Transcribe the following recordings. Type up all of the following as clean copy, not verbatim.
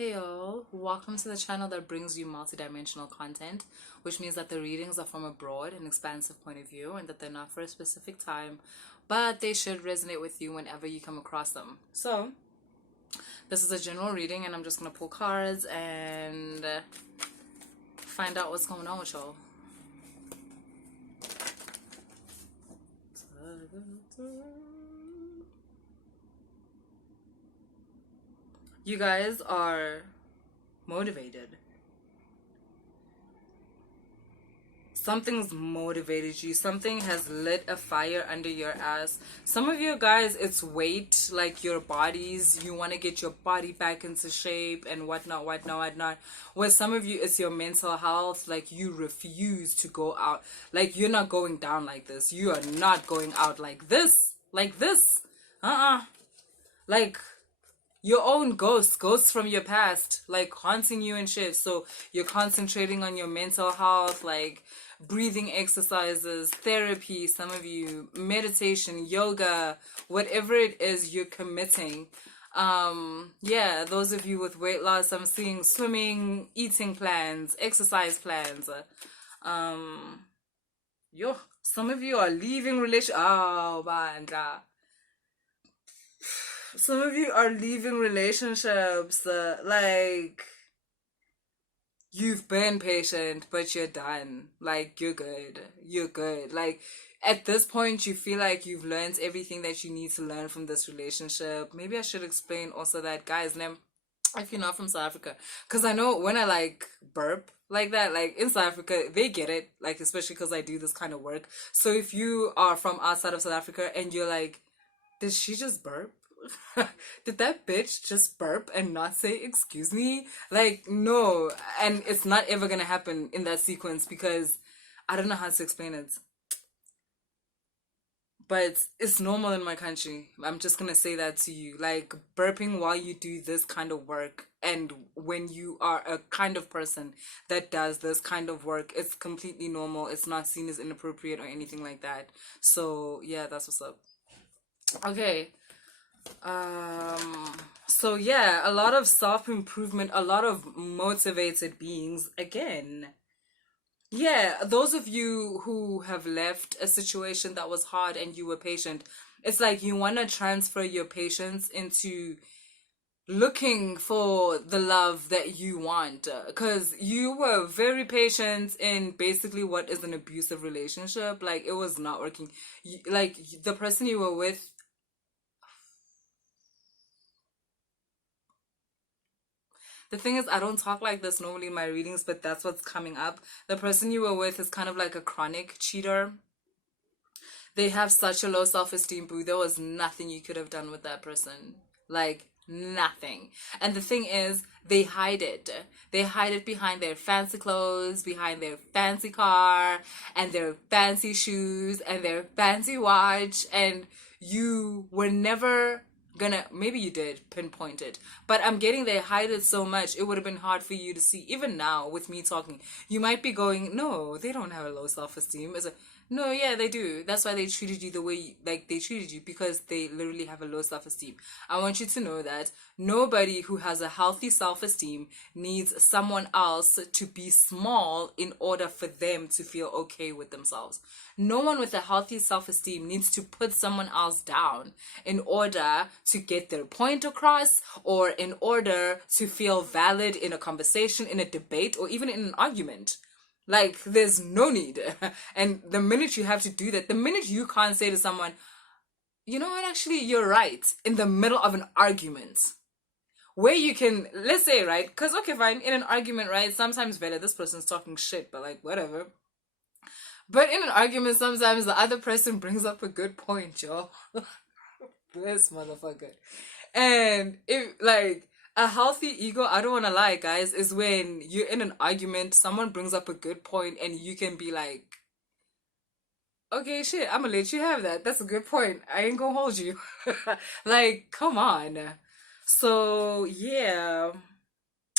Hey y'all, welcome to the channel that brings you multidimensional content, which means that the readings are from a broad and expansive point of view and that they're not for a specific time, but they should resonate with you whenever you come across them. So, this is a general reading and I'm just going to pull cards and find out what's going on with y'all. You guys are motivated. Something's motivated you. Something has lit a fire under your ass. Some of you guys, it's weight, like your bodies. You want to get your body back into shape and whatnot. Where some of you, it's your mental health. Like you refuse to go out. Like you're not going down like this. You are not going out like this. Like this. Like your own ghosts from your past, like haunting you and shit. So you're concentrating on your mental health, like breathing exercises, therapy, some of you, meditation, yoga, whatever it is you're committing. Yeah, those of you with weight loss, I'm seeing swimming, eating plans, exercise plans. Some of you are leaving some of you are leaving relationships, like, you've been patient, but you're done. Like, you're good. You're good. Like, at this point, you feel like you've learned everything that you need to learn from this relationship. Maybe I should explain also that, guys, if you're not from South Africa, because I know when I, like, burp like that, like, in South Africa, they get it, like, especially because I do this kind of work. So if you are from outside of South Africa and you're like, did she just burp? Did that bitch just burp and not say excuse me? Like, no. And it's not ever gonna happen in that sequence because I don't know how to explain it, but it's normal in my country. I'm just gonna say that to you. Like, burping while you do this kind of work, and when you are a kind of person that does this kind of work, it's completely normal. It's not seen as inappropriate or anything like that. So yeah, that's what's up. Okay. So yeah, a lot of self-improvement, a lot of motivated beings again. Yeah, those of you who have left a situation that was hard and you were patient, it's like you want to transfer your patience into looking for the love that you want, because you were very patient in basically what is an abusive relationship. Like, it was not working. Like, the person you were with, the thing is, I don't talk like this normally in my readings, but that's what's coming up. The person you were with is kind of like a chronic cheater. They have such a low self-esteem, boo. There was nothing you could have done with that person. Like, nothing. And the thing is, they hide it. They hide it behind their fancy clothes, behind their fancy car, and their fancy shoes, and their fancy watch, and you were never gonna, maybe you did pinpoint it, but I'm getting they hide it so much it would have been hard for you to see. Even now with me talking, you might be going, no, they don't have a low self-esteem. It's a, no, yeah, they do. That's why they treated you the way like they treated you, because they literally have a low self-esteem. I want you to know that nobody who has a healthy self-esteem needs someone else to be small in order for them to feel okay with themselves. No one with a healthy self-esteem needs to put someone else down in order to get their point across, or in order to feel valid in a conversation, in a debate, or even in an argument. Like, there's no need. And the minute you have to do that, the minute you can't say to someone, you know what, actually, you're right, in the middle of an argument, where you can, let's say, right, because, okay, fine, in an argument, right, sometimes better, this person's talking shit, but like, whatever. But in an argument, sometimes the other person brings up a good point, yo. This motherfucker. And if, like, a healthy ego, I don't want to lie, guys, is when you're in an argument, someone brings up a good point, and you can be like, okay, shit, I'm gonna let you have that. That's a good point. I ain't gonna hold you. Like, come on. So, yeah.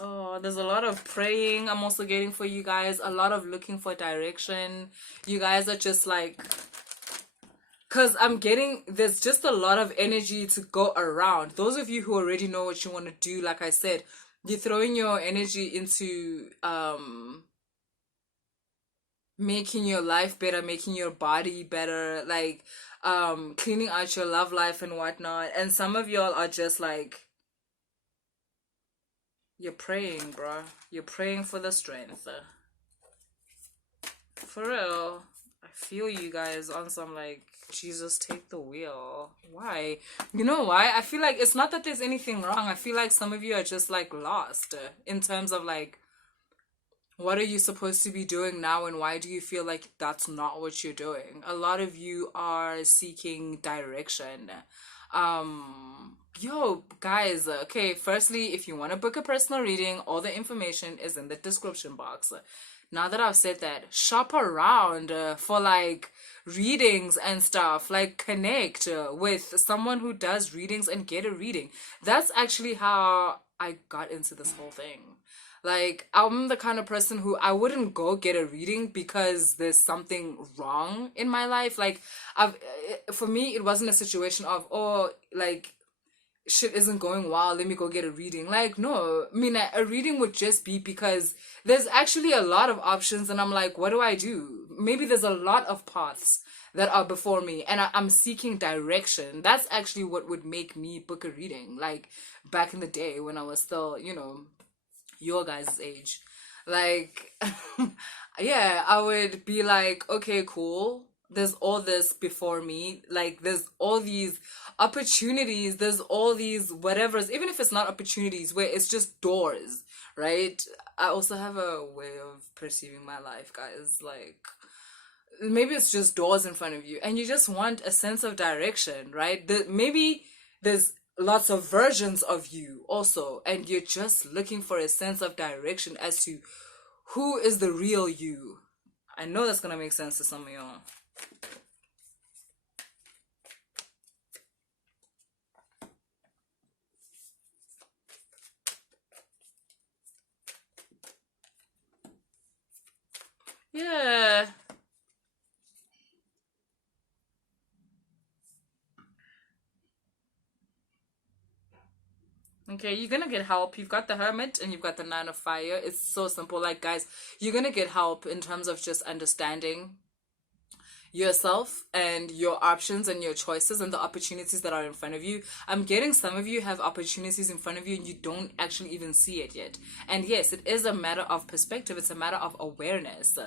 Oh, there's a lot of praying I'm also getting for you guys. A lot of looking for direction. You guys are just like, because I'm getting, there's just a lot of energy to go around. Those of you who already know what you want to do, like I said, you're throwing your energy into making your life better, making your body better, like cleaning out your love life and whatnot. And some of y'all are just like, you're praying, bruh. You're praying for the strength. For real. I feel you guys on some like, Jesus, take the wheel. Why? You know why? I feel like it's not that there's anything wrong. I feel like some of you are just like lost in terms of like, what are you supposed to be doing now, and why do you feel like that's not what you're doing? A lot of you are seeking direction. Yo, guys, okay, firstly, if you want to book a personal reading, all the information is in the description box. Now that I've said that, shop around for like readings and stuff. Like, connect with someone who does readings and get a reading. That's actually how I got into this whole thing. Like, I'm the kind of person who I wouldn't go get a reading because there's something wrong in my life. Like, for me, it wasn't a situation of, oh, like, shit isn't going well, let me go get a reading. Like, no, I mean, a reading would just be because there's actually a lot of options, and I'm like, what do I do? Maybe there's a lot of paths that are before me, and I'm seeking direction. That's actually what would make me book a reading. Like, back in the day when I was still, your guys' age. Like, yeah, I would be like, okay, cool. There's all this before me. Like, there's all these opportunities. There's all these whatevers. Even if it's not opportunities, where it's just doors, right? I also have a way of perceiving my life, guys. Like, maybe it's just doors in front of you, and you just want a sense of direction, right? Maybe there's lots of versions of you also, and you're just looking for a sense of direction as to who is the real you. I know that's gonna make sense to some of y'all. Yeah. Okay, you're gonna get help. You've got the Hermit and you've got the Nine of Fire. It's so simple. Like, guys, you're gonna get help in terms of just understanding yourself and your options and your choices and the opportunities that are in front of you. I'm getting some of you have opportunities in front of you and you don't actually even see it yet. And yes, it is a matter of perspective. It's a matter of awareness.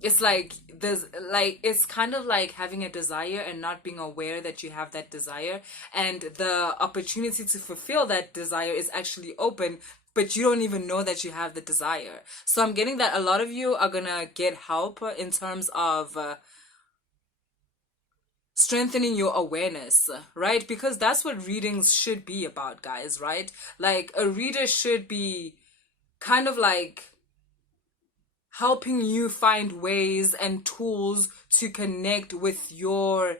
It's like it's kind of like having a desire and not being aware that you have that desire, and the opportunity to fulfill that desire is actually open, but you don't even know that you have the desire. So I'm getting that a lot of you are gonna get help in terms of strengthening your awareness, right? Because that's what readings should be about, guys, right? Like, a reader should be kind of like helping you find ways and tools to connect with your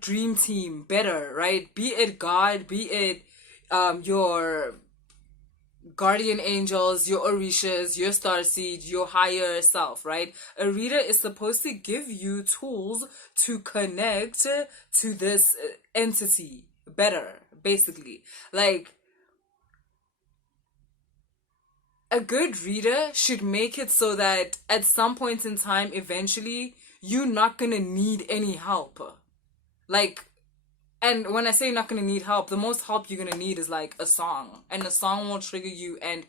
dream team better, right? Be it God, be it your guardian angels, your Orishas, your Starseed, your higher self, right? A reader is supposed to give you tools to connect to this entity better, basically. Like, a good reader should make it so that at some point in time, eventually, you're not gonna need any help. Like, and when I say not gonna need help, the most help you're gonna need is like a song. And a song will trigger you, and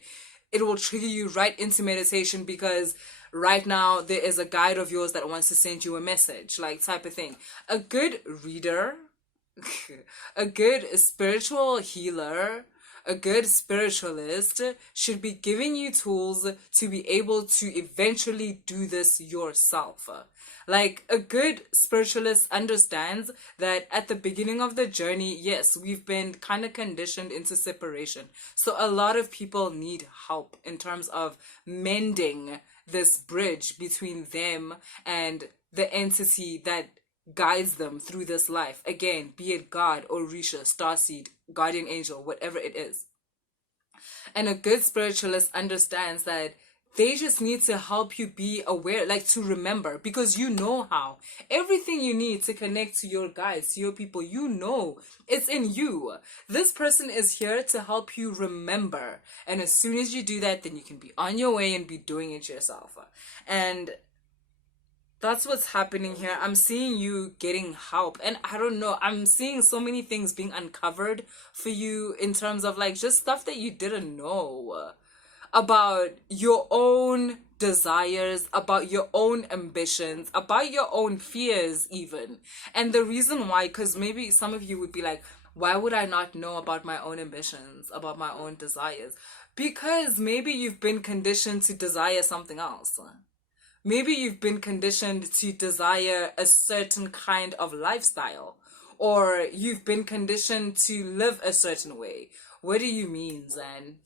it will trigger you right into meditation, because right now there is a guide of yours that wants to send you a message, like, type of thing. A good reader, a good spiritual healer, a good spiritualist should be giving you tools to be able to eventually do this yourself. Like, a good spiritualist understands that at the beginning of the journey, yes, we've been kind of conditioned into separation. So a lot of people need help in terms of mending this bridge between them and the entity that guides them through this life. Again, be it God, Orisha, Starseed, guardian angel, whatever it is. And a good spiritualist understands that They just need to help you be aware, like to remember, because you know how. Everything you need to connect to your guys, to your people, you know, it's in you. This person is here to help you remember. And as soon as you do that, then you can be on your way and be doing it yourself. And that's what's happening here. I'm seeing you getting help, and I don't know, I'm seeing so many things being uncovered for you in terms of like just stuff that you didn't know about your own desires, about your own ambitions, about your own fears even. And the reason why, because maybe some of you would be like, why would I not know about my own ambitions, about my own desires? Because maybe you've been conditioned to desire something else. Maybe you've been conditioned to desire a certain kind of lifestyle, or you've been conditioned to live a certain way. What do you mean, Zen?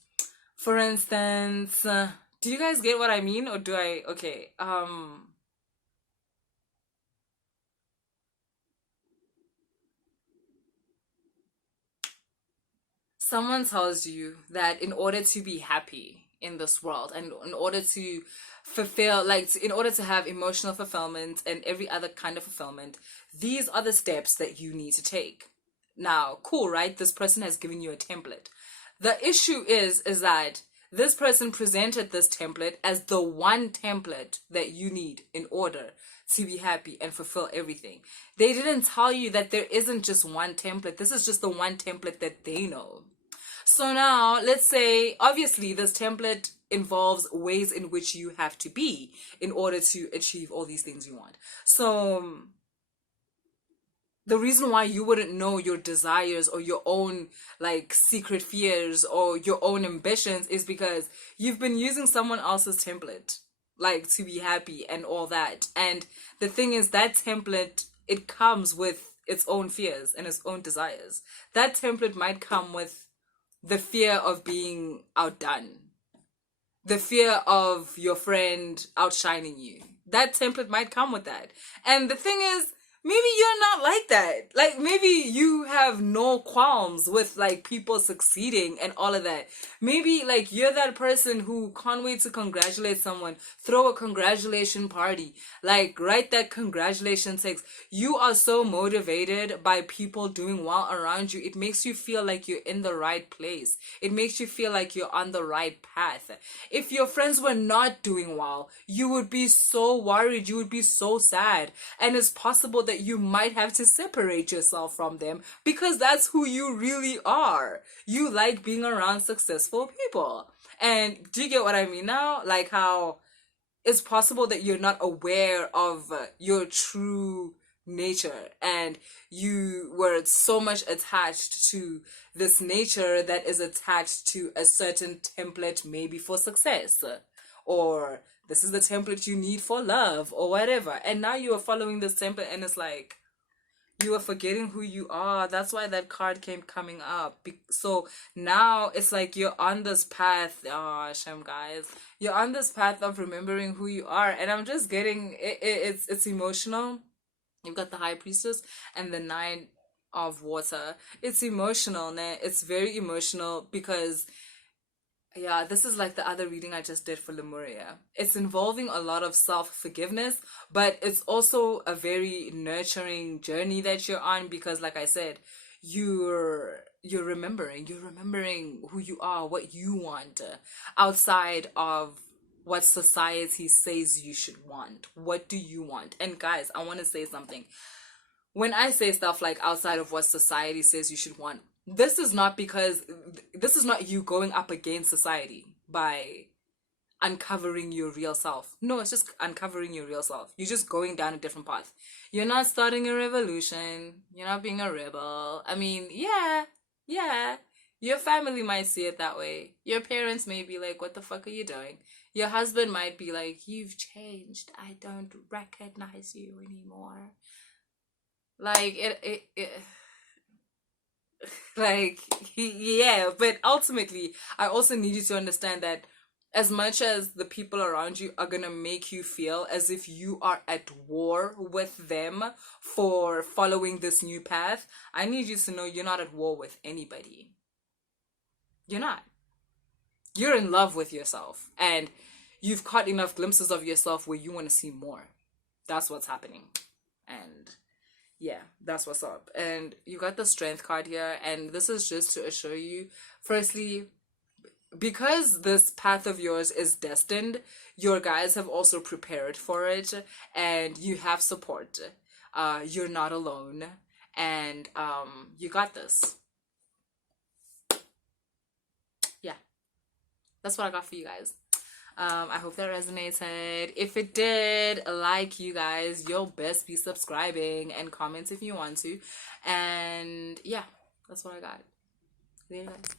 For instance, do you guys get what I mean, or do I? Okay, someone tells you that in order to be happy in this world, and in order to fulfill, like in order to have emotional fulfillment and every other kind of fulfillment, these are the steps that you need to take. Now, cool, right? This person has given you a template. The issue is that this person presented this template as the one template that you need in order to be happy and fulfill everything. They didn't tell you that there isn't just one template. This is just the one template that they know. So now, let's say, obviously, this template involves ways in which you have to be in order to achieve all these things you want. So the reason why you wouldn't know your desires or your own like secret fears or your own ambitions is because you've been using someone else's template, like to be happy and all that. And the thing is, that template, it comes with its own fears and its own desires. That template might come with the fear of being outdone, the fear of your friend outshining you. That template might come with that. And the thing is, maybe you're not like that. Like, maybe you have no qualms with, like, people succeeding and all of that. Maybe, like, you're that person who can't wait to congratulate someone, throw a congratulation party, like, write that congratulations text. You are so motivated by people doing well around you. It makes you feel like you're in the right place. It makes you feel like you're on the right path. If your friends were not doing well, you would be so worried. You would be so sad. And it's possible that you might have to separate yourself from them because that's who you really are. You like being around successful people. And do you get what I mean now? Like how it's possible that you're not aware of your true nature, and you were so much attached to this nature that is attached to a certain template, maybe for success, or this is the template you need for love or whatever. And now you are following this template and it's like you are forgetting who you are. That's why that card came coming up. So now it's like you're on this path. Oh, Shem, guys. You're on this path of remembering who you are. And I'm just getting, it's emotional. You've got the High Priestess and the Nine of Water. It's emotional, né? It's very emotional because yeah, this is like the other reading I just did for Lemuria. It's involving a lot of self-forgiveness, but it's also a very nurturing journey that you're on because, like I said, you're remembering who you are, what you want, outside of what society says you should want. What do you want? And guys, I want to say something. When I say stuff like outside of what society says you should want, this is not you going up against society by uncovering your real self. No, it's just uncovering your real self. You're just going down a different path. You're not starting a revolution. You're not being a rebel. I mean, yeah. Your family might see it that way. Your parents may be like, what the fuck are you doing? Your husband might be like, you've changed. I don't recognize you anymore. Like, it like, yeah, but ultimately, I also need you to understand that as much as the people around you are gonna make you feel as if you are at war with them for following this new path, I need you to know you're not at war with anybody. You're not. You're in love with yourself, and you've caught enough glimpses of yourself where you want to see more. That's what's happening. And yeah, that's what's up. And you got the strength card here, and this is just to assure you, firstly, because this path of yours is destined, your guides have also prepared for it, and you have support. You're not alone, and you got this. Yeah, that's what I got for you guys. I hope that resonated. If it did, like, you guys, you'll best be subscribing and comment if you want to. And yeah, that's what I got. See you guys.